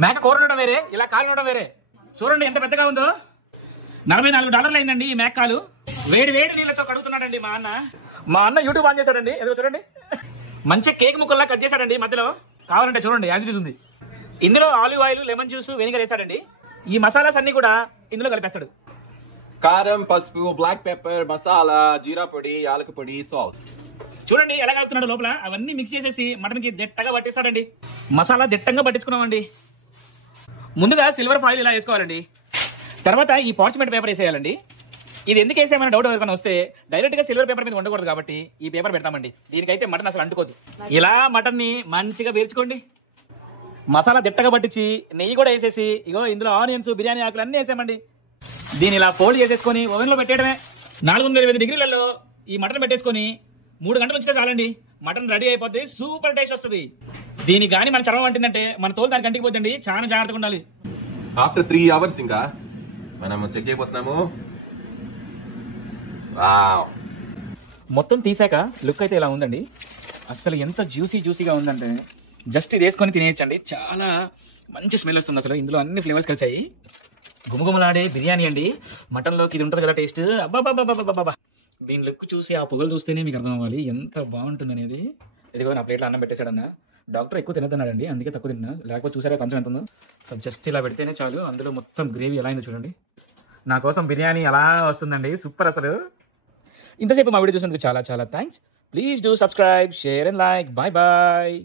మేక కూర ఉండడం వేరే, ఇలా కాలు ఉండడం వేరే. చూడండి ఎంత పెద్దగా ఉందో. $44 అయిందండి ఈ మేక కాలు. వేడి వేడి నీళ్ళతో కడుగుతున్నాడండి మా అన్న. మా అన్న యూట్యూబ్ ఆన్ చేశాడండి. ఎదుగు చూడండి, మంచి కేక్ ముక్కల్లా కట్ చేశాడండి మధ్యలో. కావాలంటే చూడండి, యాజ్ ఇట్ ఈజ్ ఉంది. ఇందులో olive oil, lemon juice, vinegar వేసాడండి. ఈ మసాలాస్ అన్ని కూడా ఇందులో కలిపేస్తాడు. కారం, పసుపు, బ్లాక్ పెప్పర్, మసాలా, జీరా పొడి, యాలక పొడి, సాల్ట్. చూడండి ఎలా కలుపుతున్నాడు లోపల. అవన్నీ మిక్స్ చేసేసి మటన్కి దిట్టగా పట్టిస్తాడండి. మసాలా దిట్టంగా పట్టించుకున్నామండి. ముందుగా సిల్వర్ ఫాయిల్ ఇలా వేసుకోవాలండి. తర్వాత ఈ పార్చ్మెంట్ పేపర్ వేసేయాలండి. ఇది ఎందుకు వేసామని డౌట్ ఎవరికైనా వస్తే, డైరెక్ట్ గా సిల్వర్ పేపర్ మీద ఉండకూడదు కాబట్టి ఈ పేపర్ పెడతామండి. దీనికైతే మటన్ అసలు అంటుకోదు. ఇలా మటన్ ని మంచిగా వేర్చుకోండి. మసాలా దిట్టగా పట్టించి నెయ్యి కూడా వేసేసి, ఇగో ఇందులో ఆనియన్స్, బిర్యానీ ఆకులు అన్నీ వేసామండి. దీని ఇలా ఫోల్డ్ చేసేసుకొని ఓవెన్ లో పెట్టేయడమే. 420 డిగ్రీలలో ఈ మటన్ పెట్టేసుకొని 3 గంటలు వచ్చితే చాలండి. మటన్ రెడీ అయిపోద్ది. సూపర్ టేస్ట్ వస్తుంది. దీనికి కానీ మన చర్మం అంటుందంటే మన తోలు దానికి అంటికి పోతుంది. చాలా జాగ్రత్తగా ఉండాలి. ఆఫ్టర్ 3 అవర్స్ ఇంకా మనం చెక్ చేయబోతున్నాము. మొత్తం తీసాక లుక్ అయితే ఇలా ఉందండి. అసలు ఎంత జ్యూసీగా ఉందంటే జస్ట్ ఇది వేసుకొని తినేయచ్చండి. చాలా మంచి స్మెల్ వస్తుంది. అసలు ఇందులో అన్ని ఫ్లేవర్స్ కలిసాయి. గుమగుమలాడే బిర్యానీ అండి. మటన్లోకి ఇది ఉంటుంది కదా టేస్ట్. అబ్బాబాబాబాబా. దీని లుక్ చూసి ఆ పొగలు చూస్తేనే మీకు అర్థం అవ్వాలి ఎంత బాగుంటుంది అనేది. ఇదిగో నా ప్లేట్లో అన్నం పెట్టేశాడన్న. డాక్టర్ ఎక్కువ తినదన్నాడండి, అందుకే తక్కువ తిన్నా. లేకపోతే చూసారా కొంచెం ఎంత ఉందో. సో జస్ట్ ఇలా పెడితేనే చాలు. అందులో మొత్తం గ్రేవీ ఎలా అయిందో చూడండి. నా కోసం బిర్యానీ అలా వస్తుందండి. సూపర్ అసలు. ఇంతసేపు మా వీడియో చూసినందుకు చాలా చాలా thanks. Please do subscribe, share and like. Bye bye.